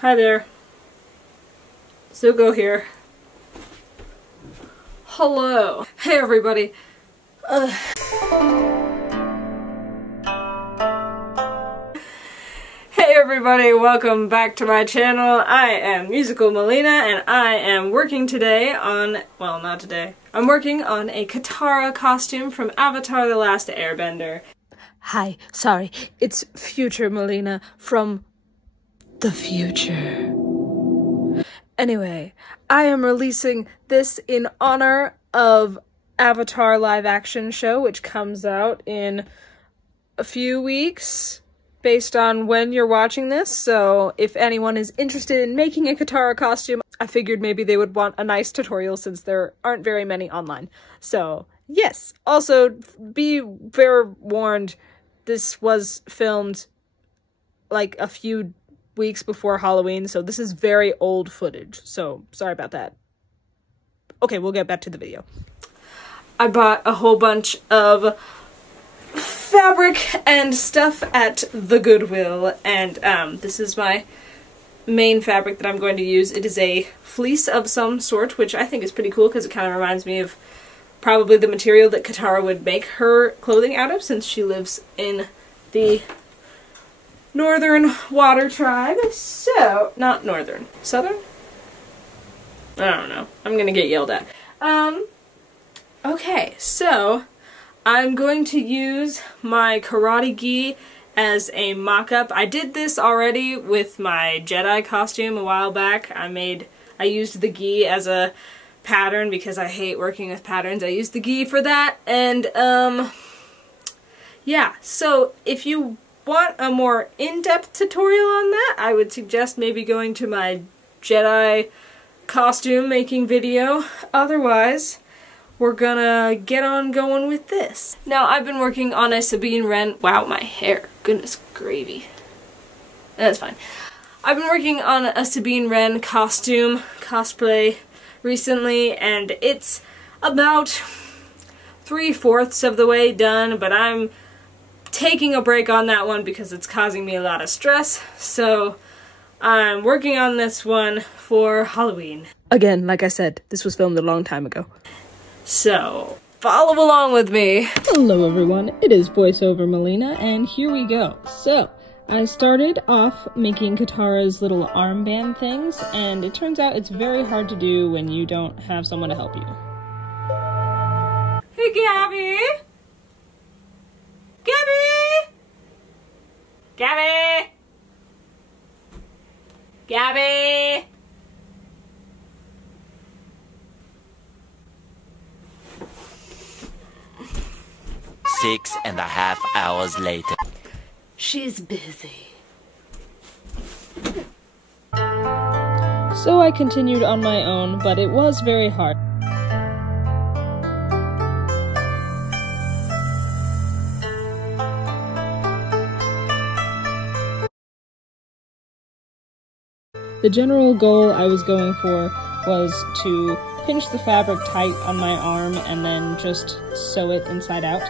Hi there. Zuko here. Hello. Hey everybody. Hey everybody, welcome back to my channel. I am Musical Melina and I am working today on, well, not today. I'm working on a Katara costume from Avatar: The Last Airbender. Hi, sorry, it's future Melina from the future. Anyway, I am releasing this in honor of Avatar live action show, which comes out in a few weeks based on when you're watching this. So if anyone is interested in making a Katara costume, I figured maybe they would want a nice tutorial since there aren't very many online. So yes, also be fair warned, this was filmed like a few weeks before Halloween, so this is very old footage, so sorry about that. Okay, we'll get back to the video. I bought a whole bunch of fabric and stuff at the Goodwill, and this is my main fabric that I'm going to use. It is a fleece of some sort, which I think is pretty cool because it kind of reminds me of probably the material that Katara would make her clothing out of, since she lives in the Northern Water Tribe. So, not Northern. Southern? I don't know. I'm gonna get yelled at. Okay, so I'm going to use my karate gi as a mock-up. I did this already with my Jedi costume a while back. I used the gi as a pattern because I hate working with patterns. I used the gi for that, and yeah, so if you want a more in-depth tutorial on that, I would suggest maybe going to my Jedi costume making video. Otherwise, we're gonna get on going with this. Now, I've been working on a Sabine Wren— wow, my hair, goodness gravy. That's fine. I've been working on a Sabine Wren costume cosplay recently, and it's about 3/4 of the way done, but I'm taking a break on that one because it's causing me a lot of stress, so I'm working on this one for Halloween. Again, like I said, this was filmed a long time ago. So, follow along with me. Hello everyone, it is VoiceOver Melina, and here we go. So, I started off making Katara's little armband things, and it turns out it's very hard to do when you don't have someone to help you. Hey Gabby! Gabby! Gabby! Gabby! Six and a half hours later. She's busy. So I continued on my own, but it was very hard. The general goal I was going for was to pinch the fabric tight on my arm and then just sew it inside out.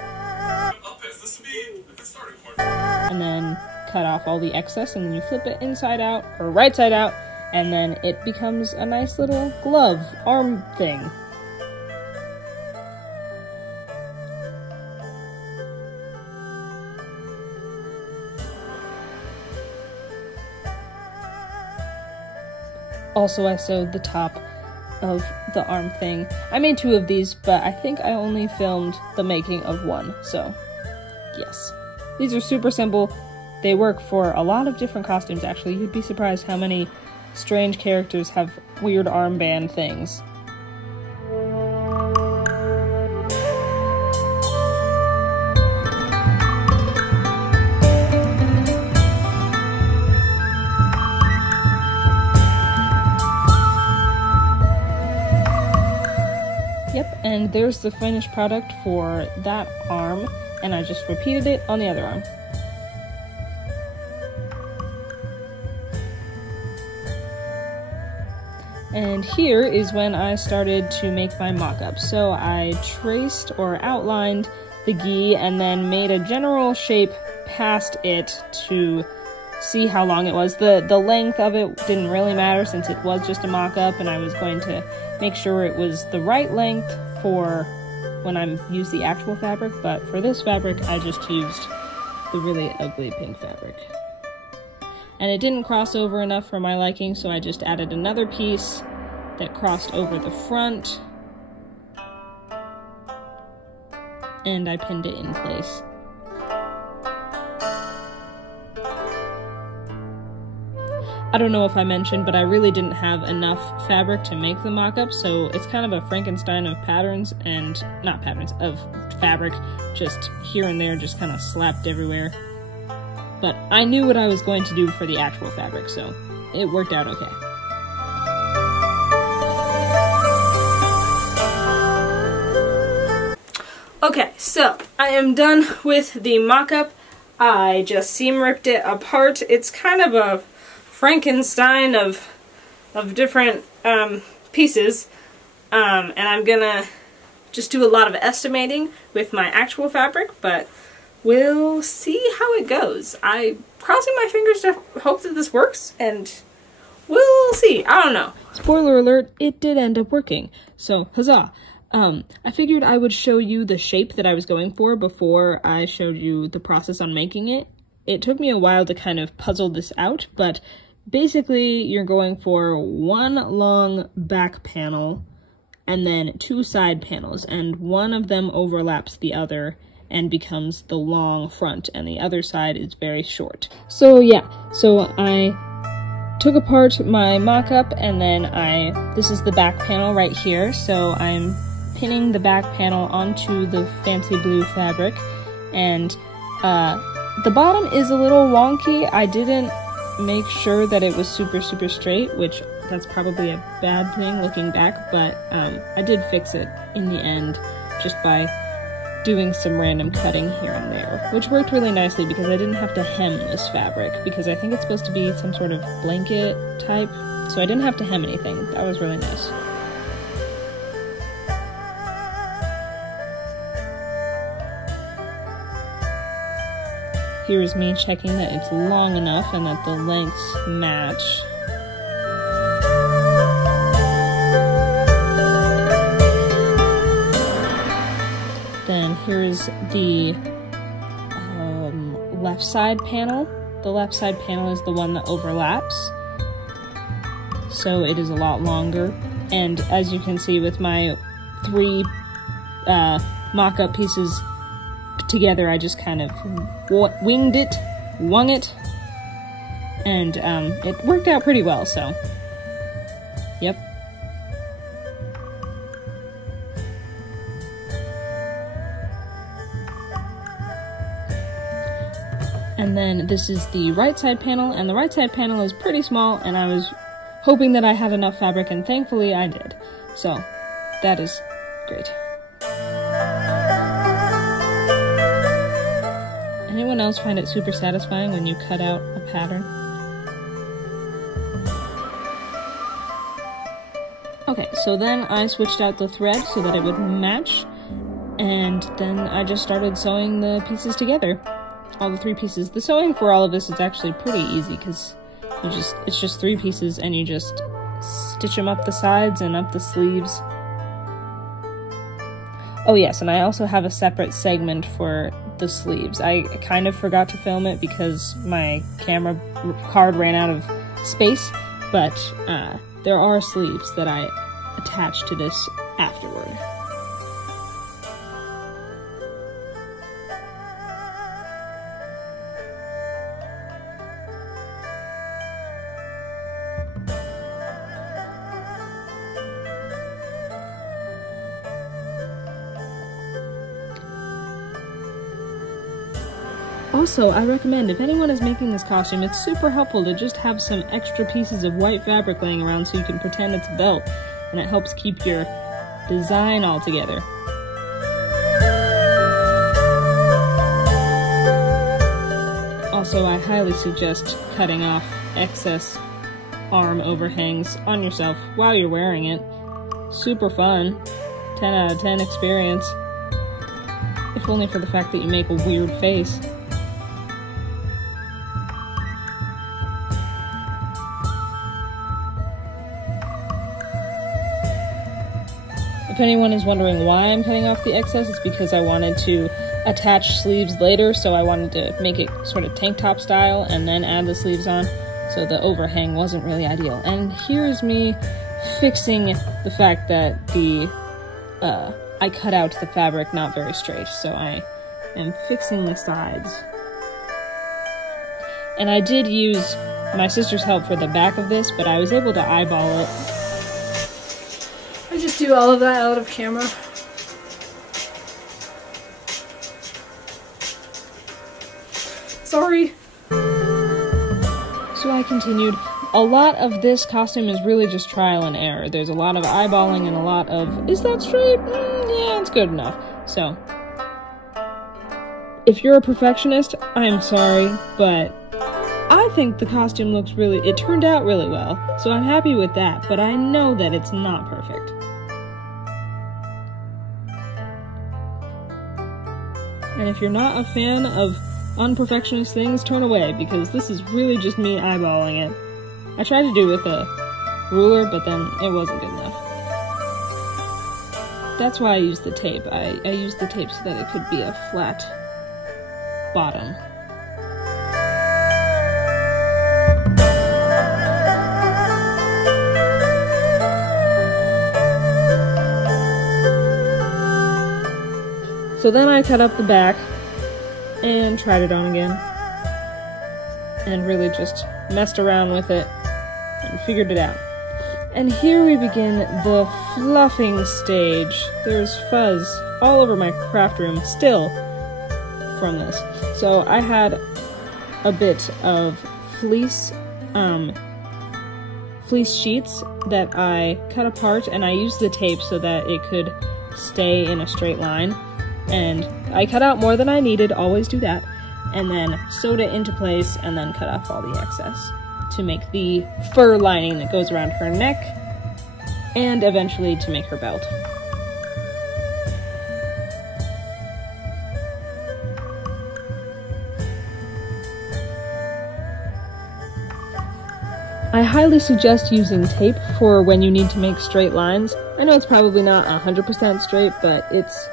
And then cut off all the excess, and then you flip it inside out, or right side out, and then it becomes a nice little glove arm thing. Also, I sewed the top of the arm thing. I made 2 of these, but I think I only filmed the making of 1, so yes. These are super simple. They work for a lot of different costumes, actually. You'd be surprised how many strange characters have weird armband things. Yep, and there's the finished product for that arm, and I just repeated it on the other arm. And here is when I started to make my mock-up. So I traced or outlined the gi and then made a general shape past it to see how long it was. The length of it didn't really matter since it was just a mock-up, and I was going to make sure it was the right length for when I use the actual fabric, but for this fabric I just used the really ugly pink fabric. And it didn't cross over enough for my liking, so I just added another piece that crossed over the front, and I pinned it in place. I don't know if I mentioned, but I really didn't have enough fabric to make the mock-up, so it's kind of a Frankenstein of patterns, and not patterns, of fabric, just here and there, just kind of slapped everywhere. But I knew what I was going to do for the actual fabric, so it worked out okay. Okay, so I am done with the mock-up. I just seam ripped it apart. It's kind of a Frankenstein of different pieces, and I'm gonna just do a lot of estimating with my actual fabric, but we'll see how it goes. I'm crossing my fingers to hope that this works, and we'll see. I don't know. Spoiler alert, it did end up working, so huzzah. I figured I would show you the shape that I was going for before I showed you the process on making it. It took me a while to kind of puzzle this out, but basically you're going for one long back panel and then two side panels, and one of them overlaps the other and becomes the long front, and the other side is very short. So yeah, so I took apart my mock-up, and then this is the back panel right here, so I'm pinning the back panel onto the fancy blue fabric, and the bottom is a little wonky. I didn't make sure that it was super straight, which that's probably a bad thing looking back, but I did fix it in the end just by doing some random cutting here and there, which worked really nicely because I didn't have to hem this fabric, because I think it's supposed to be some sort of blanket type, so I didn't have to hem anything. That was really nice. Here's me checking that it's long enough and that the lengths match. Then here's the left side panel. The left side panel is the one that overlaps, so it is a lot longer. And as you can see with my three mock-up pieces together, I just kind of wung it, and it worked out pretty well, so yep. And then this is the right side panel, and the right side panel is pretty small, and I was hoping that I had enough fabric, and thankfully I did, so that is great. Anyone else find it super satisfying when you cut out a pattern? Okay, so then I switched out the thread so that it would match, and then I just started sewing the pieces together. All the three pieces. The sewing for all of this is actually pretty easy because it's just three pieces and you just stitch them up the sides and up the sleeves. Oh yes, and I also have a separate segment for the sleeves. I kind of forgot to film it because my camera card ran out of space, but there are sleeves that I attach to this afterward. Also, I recommend, if anyone is making this costume, it's super helpful to just have some extra pieces of white fabric laying around so you can pretend it's a belt, and it helps keep your design all together. Also, I highly suggest cutting off excess arm overhangs on yourself while you're wearing it. Super fun. 10 out of 10 experience. If only for the fact that you make a weird face. if anyone is wondering why I'm cutting off the excess, it's because I wanted to attach sleeves later, so I wanted to make it sort of tank top style and then add the sleeves on, so the overhang wasn't really ideal. And here's me fixing the fact that I cut out the fabric not very straight, so I am fixing the sides. And I did use my sister's help for the back of this, but I was able to eyeball it. I just do all of that out of camera. Sorry. So I continued. A lot of this costume is really just trial and error. There's a lot of eyeballing and a lot of, is that straight? Yeah, it's good enough. So, if you're a perfectionist, I'm sorry, but I think the costume looks it turned out really well, so I'm happy with that, but I know that it's not perfect. And if you're not a fan of unperfectionist things, turn away, because this is really just me eyeballing it. I tried to do it with a ruler, but then it wasn't good enough. That's why I used the tape. I used the tape so that it could be a flat bottom. So then I cut up the back and tried it on again and really just messed around with it and figured it out. And here we begin the fluffing stage. There's fuzz all over my craft room still from this. So I had a bit of fleece sheets that I cut apart, and I used the tape so that it could stay in a straight line. And I cut out more than I needed, always do that, and then sewed it into place and then cut off all the excess to make the fur lining that goes around her neck and eventually to make her belt. I highly suggest using tape for when you need to make straight lines. I know it's probably not 100% straight, but it's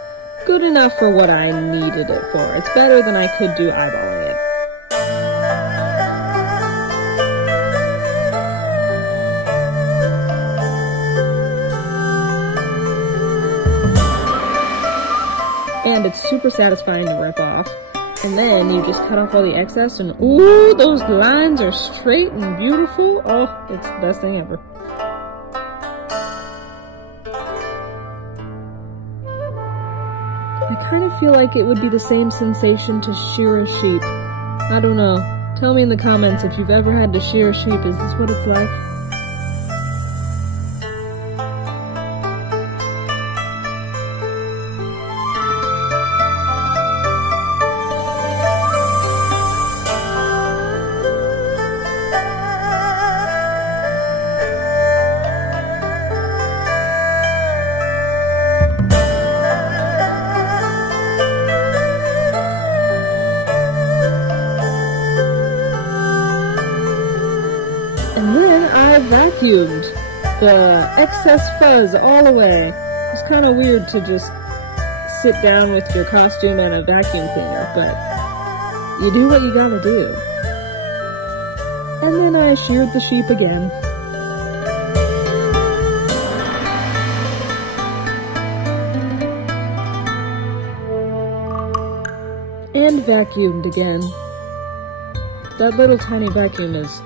good enough for what I needed it for. It's better than I could do eyeballing it. And it's super satisfying to rip off. And then you just cut off all the excess and ooh, those lines are straight and beautiful. Oh, it's the best thing ever. I kind of feel like it would be the same sensation to shear a sheep. I don't know. Tell me in the comments if you've ever had to shear a sheep. Is this what it's like? Vacuumed the excess fuzz all away. It's kind of weird to just sit down with your costume and a vacuum cleaner, but you do what you gotta do. And then I sheared the sheep again. And vacuumed again. That little tiny vacuum is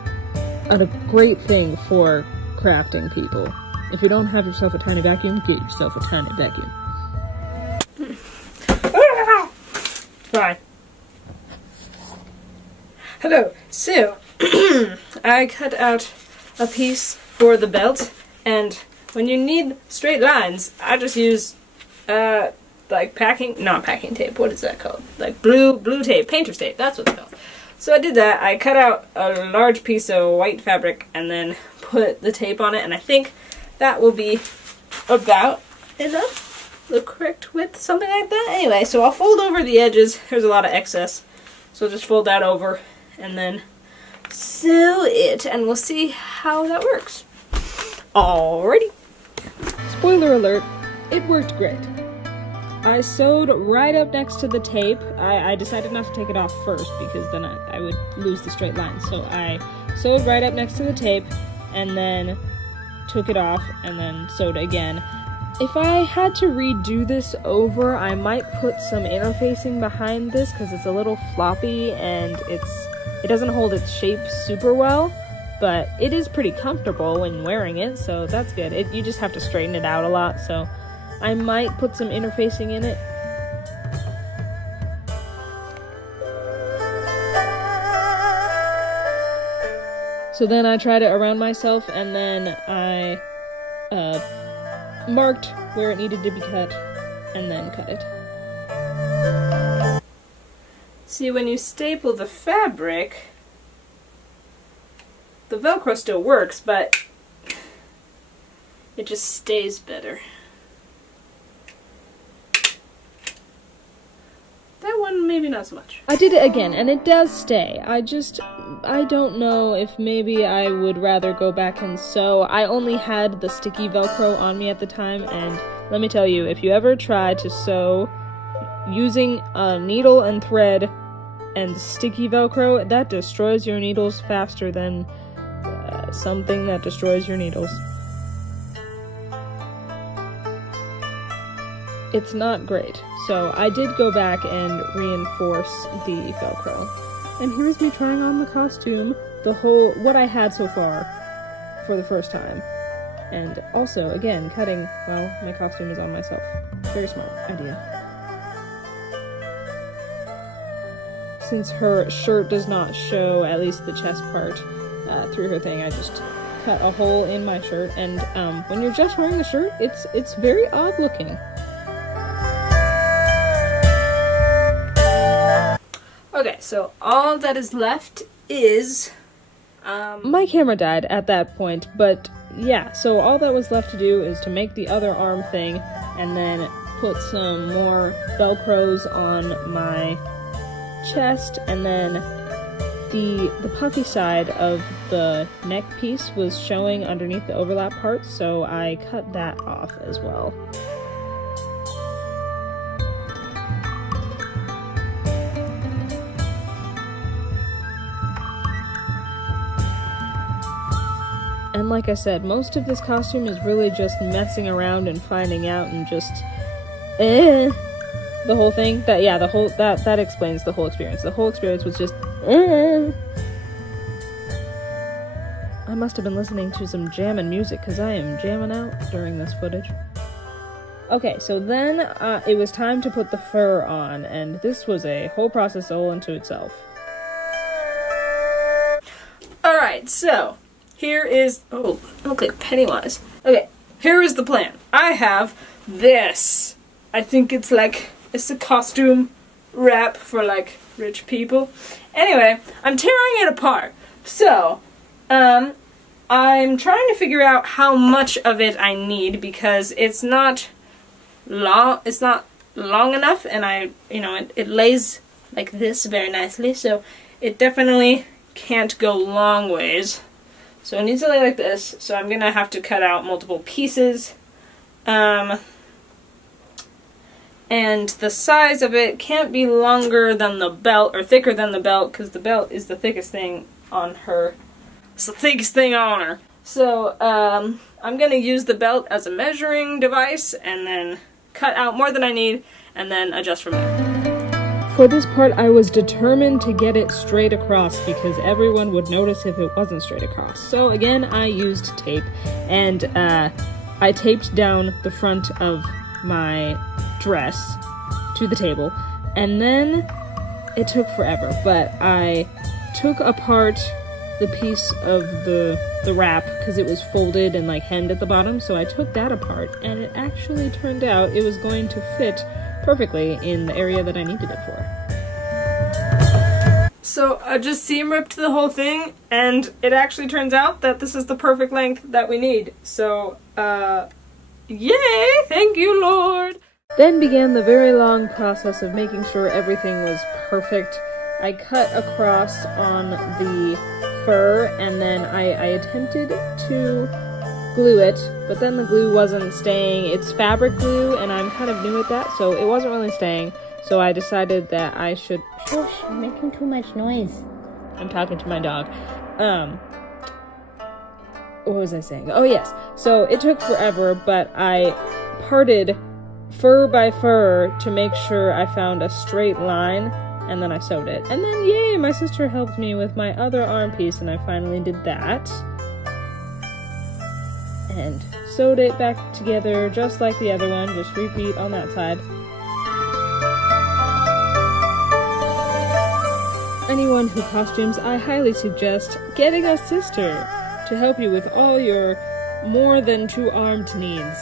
a great thing for crafting people. If you don't have yourself a tiny vacuum, get yourself a tiny vacuum. Fine. Hello. So, I cut out a piece for the belt, and when you need straight lines, I just use, like not packing tape, what is that called? Like blue tape, painter's tape, that's what it's called. So I did that. I cut out a large piece of white fabric and then put the tape on it, and I think that will be about enough. The correct width, something like that. Anyway, so I'll fold over the edges. There's a lot of excess, so I'll just fold that over and then sew it, and we'll see how that works. Alrighty. Spoiler alert, it worked great. I sewed right up next to the tape. I decided not to take it off first because then I would lose the straight line. So I sewed right up next to the tape and then took it off and then sewed again. If I had to redo this over, I might put some interfacing behind this because it's a little floppy and it doesn't hold its shape super well, but it is pretty comfortable when wearing it, so that's good. You just have to straighten it out a lot, so I might put some interfacing in it. So then I tried it around myself, and then I marked where it needed to be cut, and then cut it. See, when you staple the fabric, the Velcro still works, but it just stays better. That one, maybe not so much. I did it again, and it does stay. I don't know if maybe I would rather go back and sew. I only had the sticky Velcro on me at the time, and let me tell you, if you ever try to sew using a needle and thread and sticky Velcro, that destroys your needles faster than something that destroys your needles. It's not great. So I did go back and reinforce the Velcro. And here's me trying on the costume, what I had so far for the first time. And also, again, cutting while my costume is on myself. Very smart idea. Since her shirt does not show, at least the chest part, through her thing, I just cut a hole in my shirt. And when you're just wearing the shirt, it's very odd looking. Okay, so all that is left is, my camera died at that point, but yeah, so all that was left to do is to make the other arm thing, and then put some more Velcros on my chest, and then the puffy side of the neck piece was showing underneath the overlap part, so I cut that off as well. And like I said, most of this costume is really just messing around and finding out and just, the whole thing. That explains the whole experience. The whole experience was just, I must have been listening to some jammin' music, because I am jamming out during this footage. Okay, so then it was time to put the fur on, and this was a whole process all unto itself. Alright, so here is, oh, I look like Pennywise. Okay, here is the plan. I have this. I think it's a costume wrap for like rich people. Anyway, I'm tearing it apart. So, I'm trying to figure out how much of it I need because it's not long enough, and it lays like this very nicely, so it definitely can't go long ways. So it needs to lay like this, so I'm gonna have to cut out multiple pieces. And the size of it can't be longer than the belt, or thicker than the belt, because the belt is the thickest thing on her. It's the thickest thing on her. So, I'm gonna use the belt as a measuring device, and then cut out more than I need, and then adjust from there. For this part, I was determined to get it straight across because everyone would notice if it wasn't straight across. So again, I used tape, and I taped down the front of my dress to the table, and then it took forever, but I took apart the piece of the wrap because it was folded and like hemmed at the bottom, so I took that apart, and it actually turned out it was going to fit perfectly in the area that I needed it for. So I just seam ripped the whole thing, and it actually turns out that this is the perfect length that we need. So, yay! Thank you, Lord! Then began the very long process of making sure everything was perfect. I cut across on the fur, and then I attempted to glue it, but then the glue wasn't staying. It's fabric glue, and I'm kind of new at that, so it wasn't really staying. So I decided that I should... Shush, you're making too much noise. I'm talking to my dog. What was I saying? Oh, yes. So it took forever, but I parted fur by fur to make sure I found a straight line, and then I sewed it. And then, yay, my sister helped me with my other arm piece, and I finally did that. And sewed it back together just like the other one, just repeat on that side. Anyone who costumes, I highly suggest getting a sister to help you with all your more than two-armed needs.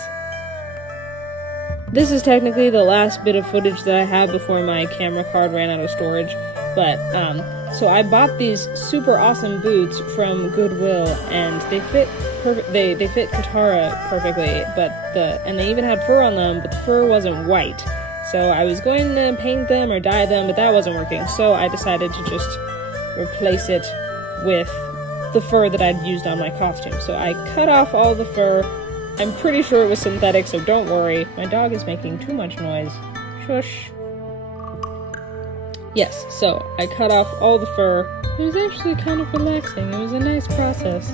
This is technically the last bit of footage that I have before my camera card ran out of storage, but, so I bought these super awesome boots from Goodwill, and they fit they fit Katara perfectly, and they even had fur on them, but the fur wasn't white. So I was going to paint them or dye them, but that wasn't working, so I decided to just replace it with the fur that I'd used on my costume. So I cut off all the fur. I'm pretty sure it was synthetic, so don't worry. My dog is making too much noise. Shush. Yes, so I cut off all the fur. It was actually kind of relaxing. It was a nice process.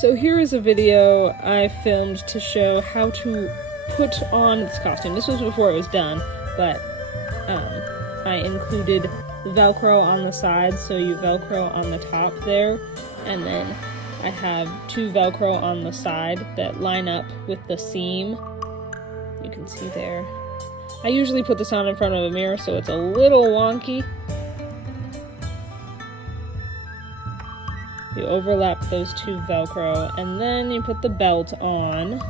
So here is a video I filmed to show how to put on this costume. This was before it was done, but I included Velcro on the sides, so you Velcro on the top there, and then I have two Velcro on the side that line up with the seam. You can see there. I usually put this on in front of a mirror, so it's a little wonky. You overlap those two Velcro, and then you put the belt on.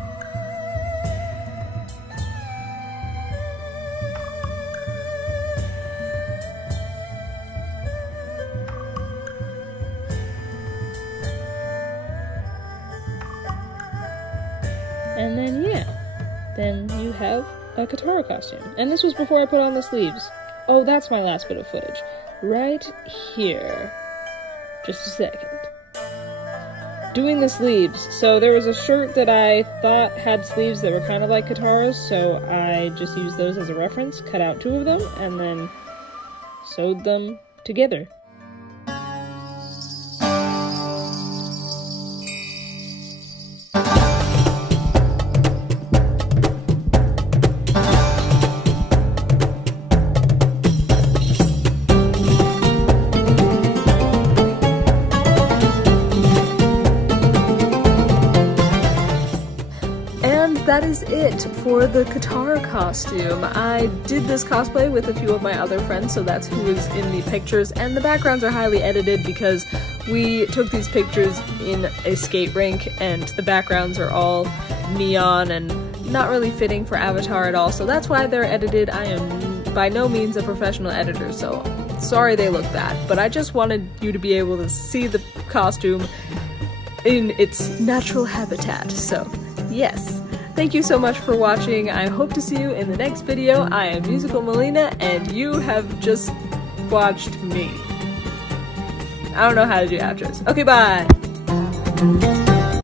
And then, yeah, then you have a Katara costume. And this was before I put on the sleeves. Oh, that's my last bit of footage. Right here. Just a second. Doing the sleeves. So there was a shirt that I thought had sleeves that were kind of like Katara's, so I just used those as a reference, cut out two of them, and then sewed them together. That is it for the Katara costume. I did this cosplay with a few of my other friends, so that's who is in the pictures, and the backgrounds are highly edited because we took these pictures in a skate rink and the backgrounds are all neon and not really fitting for Avatar at all, so that's why they're edited. I am by no means a professional editor, so sorry they look bad, but I just wanted you to be able to see the costume in its natural habitat, so yes. Thank you so much for watching. I hope to see you in the next video. I am Musical Melina, and you have just watched me. I don't know how to do outros. Okay, bye!